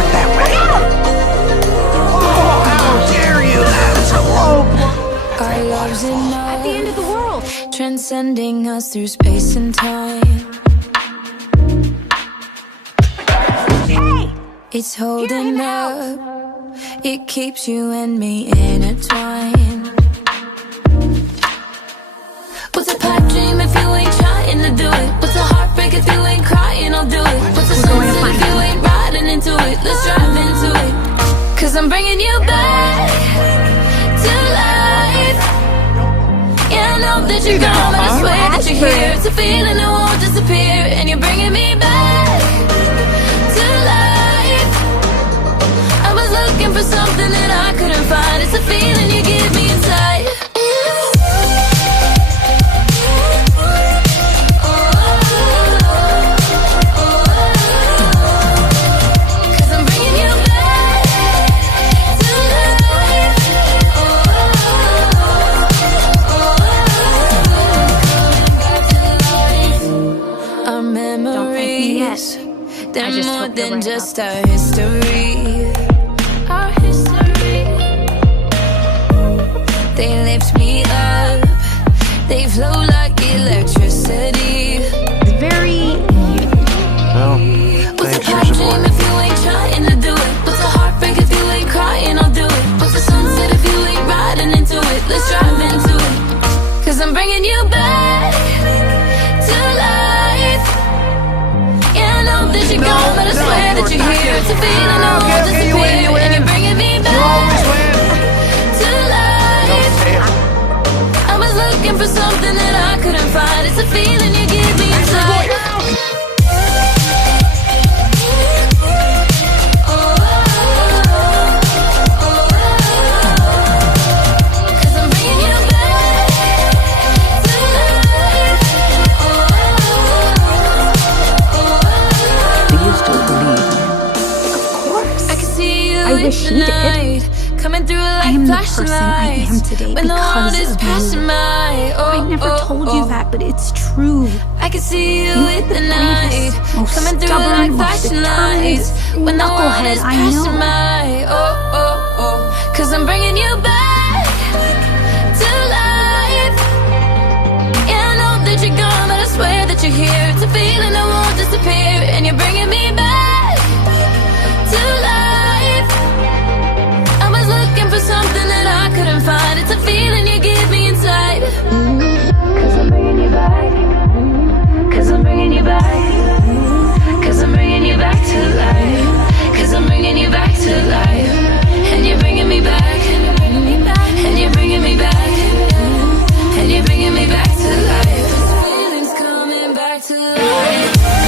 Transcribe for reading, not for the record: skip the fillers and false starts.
not that way. Oh, how dare you! That's a low blow. Our love's enough. At the end of the world. Transcending us through space and time. Hey! It's holding up. It keeps you and me intertwined. What's a pipe dream if you ain't trying to do it? What's a heartbreak if you ain't crying? I'll do it. What's a sunset if you ain't riding into it? Let's drive into it. 'Cause I'm bringing you back to life. Yeah, I know that you're gone, but I swear that you're here. It's a feeling that won't disappear, and you're bringing me back to life. I was looking for something that I couldn't find. It's a feeling you give me inside. They're more than just our history. Our history. They lift me up. They flow like electricity. It's very you. Well, What's a thanks pipe for dream supporting. if you ain't trying to do it? What's a heartbreak if you ain't crying? I'll do it. What's a sunset if you ain't riding into it? Let's drive into it. 'Cause I'm bringing you back to life. Yeah, I know that you're gone, but I swear that you're here. It's a feeling that won't disappear, and you're bringing me You back always win. to life. I was looking for something that I couldn't find. It's a feeling you give me inside. I wish he did. Coming through like I am the flashing person I am lights today when the world because is of passing you. by. I never told you that, but it's true. I can see you You in are the the night, bravest, most coming through like stubborn, most flashing determined lights when the world knucklehead is I passing know. by. Oh, oh, oh, 'cause I'm bringing you back to life. Yeah, I know that you're gone, but I swear that you're here. It's a feeling that won't disappear, and you're bringing me back to life. I was looking for something that I couldn't find. It's a feeling you give me inside. 'Cause I'm bringing you back. 'Cause I'm bringing you back. 'Cause I'm bringing you back to life. 'Cause I'm bringing you back to life. And you're bringing me back. And you're bringing me back. And you're bringing me back. And you're bringing me back to life. Feelings coming back to life.